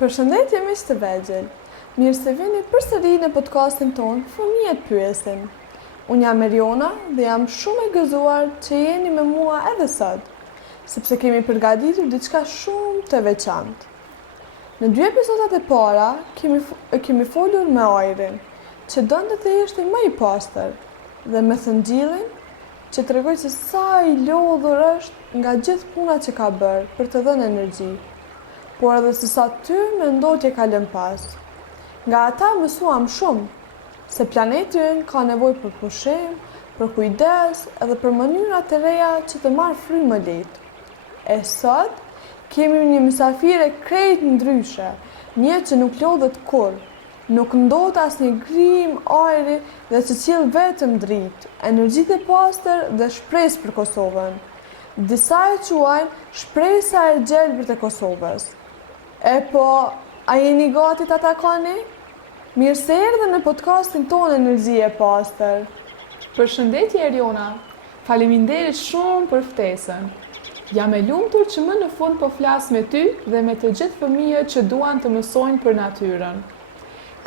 Përshëndetje miq të vegjël. Mirë se vini përsëri në podcastin tonë Fëmijët pyesin. Unë jam Eriona dhe jam shumë e gëzuar që jeni me mua edhe sot, sepse kemi përgatitur diçka shumë të veçantë. Në 2 episodat e para kemi folur me Ajrin, që donte të ishte më i pastër, dhe me Thëngjillin, që tregoi se sa i lodhur është nga gjithë puna që ka bërë për të dhënë energji, por edhe se sa ty me ndotje ka lënë pas. Nga ata mësuam shumë, se planeti ynë ka nevojë për pushim, për kujdes edhe për mënyra të reja që të marrë frymë më lehtë. E sot kemi një mysafire krejt ndryshe, një që nuk lodhet kurrë, nuk ndot asnjë grim ajri dhe që sjell vetëm dritë, energji të pastër dhe shpresë për Kosovën. Disa e quajnë shpresa e gjelbërt e Kosovës. E po, a jeni gati ta takoni? Mirë se erdhe në podcastin tonë Energji e Pastër. Përshëndetje Eriona, faleminderit shumë për ftesën. Jam e lumtur që më në fund po flas me ty dhe me të gjithë fëmijët që duan të mësojnë për natyrën.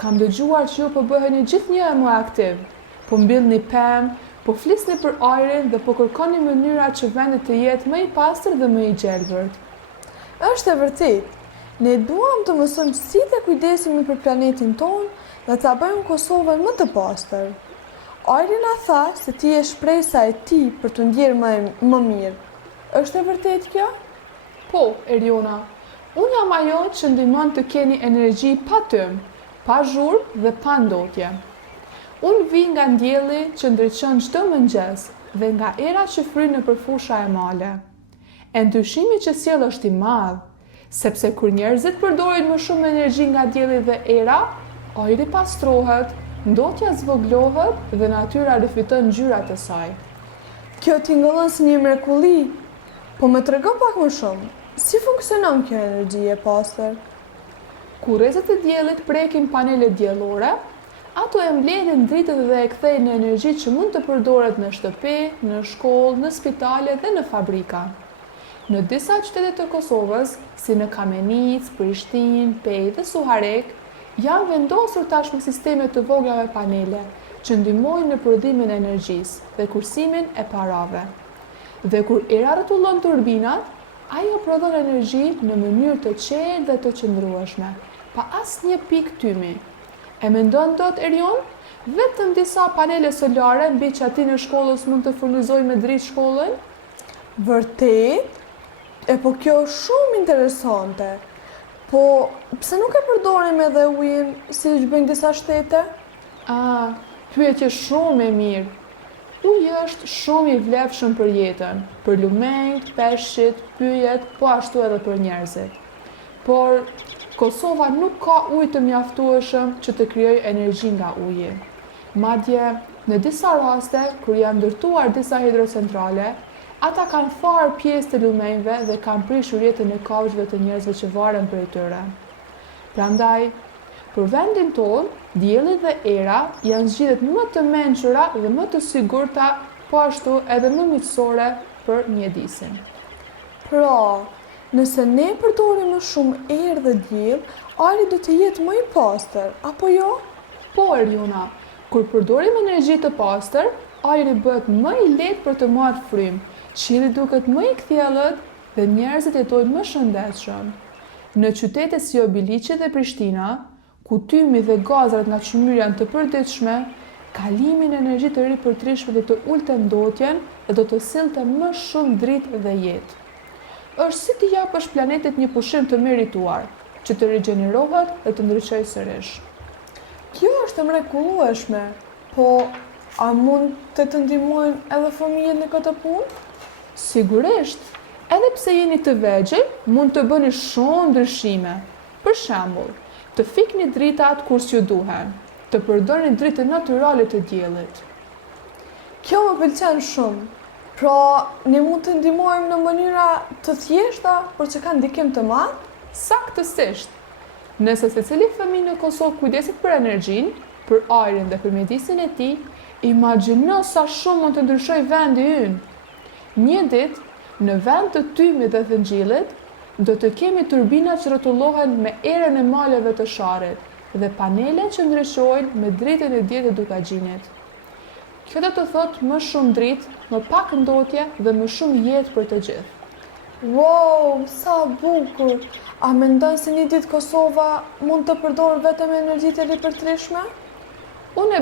Kam dëgjuar që ju po bëheni gjithnjë më aktiv, po mbillni pemë, po flisni për ajrin dhe po kërkoni mënyra që vendi të jetë më i pastër dhe më i gjelbërt. Është e vërtetë. Ne duam të mësojmë si të kujdesemi për planetin tonë dhe ta bëjmë Kosovën më të pastër. Ajri na tha se ti je shpresa e tij për të ndjerë më mirë. Është e vërtetë kjo? Po, Eriona, unë jam ajo që ndihmon të keni energji pa tym, pa zhurmë dhe pa ndotje. Unë vi nga ndjelli që ndriçon çdo mëngjes dhe nga era që frynë nëpër fusha e male. E ndryshimi që sjell është i madh, sepse kur njerëzit përdorin më shumë energji nga dielli dhe era, ajri pastrohet, ndotja zvoglohet dhe natyra rifiton ngjyrat e saj. Kjo tingëllon si një mrekulli, po më trego pak më shumë. Si funksionon kjo energji e pastër? Kur rrezet e diellit prekin panelet diellore, ato e mbledhin dritën dhe e kthejnë në energji që mund të përdoret në shtëpi, në shkollë, në spitale dhe në fabrika. Në disa qytete të Kosovës, si në Kamenic, Prishtinë, Pejë dhe Suharek, janë vendosur tashmë sisteme të vogla me panele, që ndihmojnë në prodhimin e energjisë dhe kursimin e parave. Dhe kur era rrotullon turbinat, ajo prodhon energji në mënyrë të qetë dhe të qëndrueshme, pa asnjë pikë tymi. E mendon dot Erion? Vetëm disa panele solare mbi çatin e shkollës mund të furnizojnë me dritë shkollën? Vërtet? E po kjo është shumë interesante. Po, pse nuk e përdorim edhe ujin si që bëjnë disa shtete? Pyetje shumë e mirë. Uji është shumë i vlefshëm për jetën, për lumenjt, peshqit, pyjet, po ashtu edhe për njerëzit. Por Kosova nuk ka ujë të mjaftueshëm që të krijojë energji nga uji. Madje, në disa raste, kur janë ndërtuar disa hidrocentrale, ata kanë farë pjesë të lumenjve dhe kanë prishur jetën e kafshëve të njerëzve që varen prej tyre. Prandaj, për vendin tonë, dielli dhe era janë zgjidhjet më të mençura dhe më të sigurta, po ashtu edhe më miqësore për mjedisin. Pra, nëse ne përdorim më shumë erë dhe diell, ajri do të jetë më i pastër, apo jo? Po, Eriona, kur përdorim energji të pastër, ajri bëhet më i lehtë për të marrë frymë, qielli duket më i kthjellët dhe njerëzit jetojnë më shëndetshëm. Në qytete si Obiliqi dhe Prishtina, ku tymi dhe gazrat nga çmyra janë të përditshme, kalimi në energji të ripërtrishme do të ulte ndotjen dhe do të sillte më shumë dritë dhe jetë. Është si t'i japësh planetit një pushim të merituar, që të rigjenerohet dhe të ndriçojë sërish. Kjo është mrekullueshme, po a mund të ndihmojnë edhe fëmijët në këtë punë? Sigurisht, edhe pse jeni të vegjël, mund të bëni shumë ndryshime. Për shembull, të fikni dritat kur s'ju duhen, të përdorni dritën natyrale të diellit. Kjo më pëlqen shumë. Pra, ne mund të ndihmojmë në mënyra të thjeshta, por që kanë ndikim të madh? Saktësisht. Nëse secili fëmijë në Kosovë kujdeset për energjinë, për ajrin dhe për mjedisin e tij, imagjino sa shumë mund të ndryshojë vendi ynë. Një ditë, në vend të tymit dhe Thëngjillit, Do të kemi turbina që rrotullohen me erën e maleve të sharrit dhe panele që ndryshojnë me dritën e diellit të dukagjinit. Kjo do të thotë më shumë dritë, më pak ndotje dhe më shumë jetë për të gjithë. Wow, sa bukur! A mendon se një ditë Kosova mund të përdorë vetëm energjitë e ripërtrishme? Unë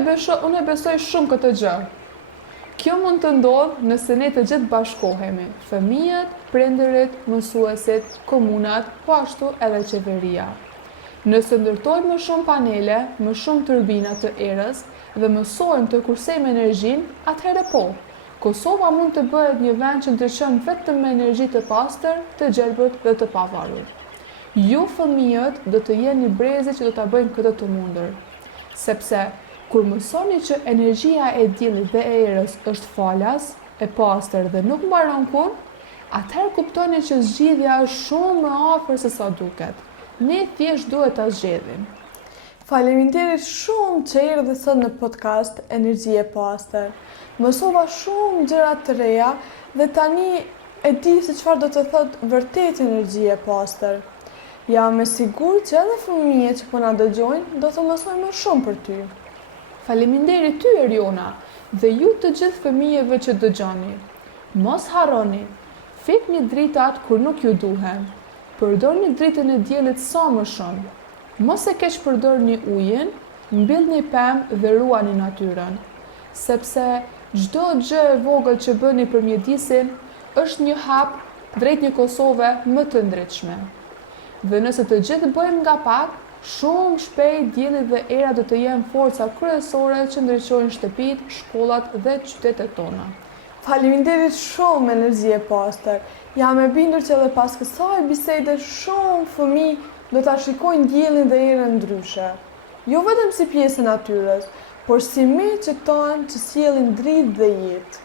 e besoj shumë këtë gjë. Kjo mund të ndodhë nëse ne të gjithë bashkohemi, fëmijët, prindërit, mësuesit, komunat, po ashtu edhe qeveria. Nëse ndërtojmë më shumë panele, më shumë turbina të erës dhe mësojmë të kursejmë energjinë, atëherë po. Kosova mund të bëhet një vend që ndryshon vetëm me energji të pastër, të gjelbërt dhe të pavarur. Ju fëmijët do të jeni brezi që do ta bëjnë këtë të mundur. Sepse kur mësoni që energjia e diellit dhe e erës është falas, e pastër dhe nuk mbaron kurrë, atëherë kuptoni që zgjidhja është shumë më afër se sa duket. Ne thjesht duhet ta zgjedhim. Faleminderit shumë që erdhe sot në podcast Energji e Pastër. Mësova shumë gjëra të reja dhe tani e di se çfarë do të thotë vërtet energji e pastër. Jam e sigurt që edhe fëmijët që po na dëgjojnë do të mësojnë më shumë për ty. Faleminderit ty Eriona dhe ju të gjithë fëmijëve që dëgjoni. Mos harroni, fikni dritat kur nuk ju duhen. Përdorni dritën e diellit sa më shumë. Mos e keq përdorni ujin, mbillni pemë dhe ruani natyrën, sepse çdo gjë e vogël që bëni për mjedisin është një hap drejt një Kosove më të ndritshme. Dhe nëse të gjithë bëjmë nga pak, shumë shpejt dielli dhe era do të jenë forca kryesore që ndriçojnë shtëpitë, shkollat dhe qytetet tona. Faleminderit shumë Energji e Pastër. Jam e bindur që edhe pas kësaj bisede shumë fëmijë do ta shikojnë diellin dhe erën ndryshe. Jo vetëm si pjesë e natyrës, por si me që tanë që sjellin dritë dhe jetë.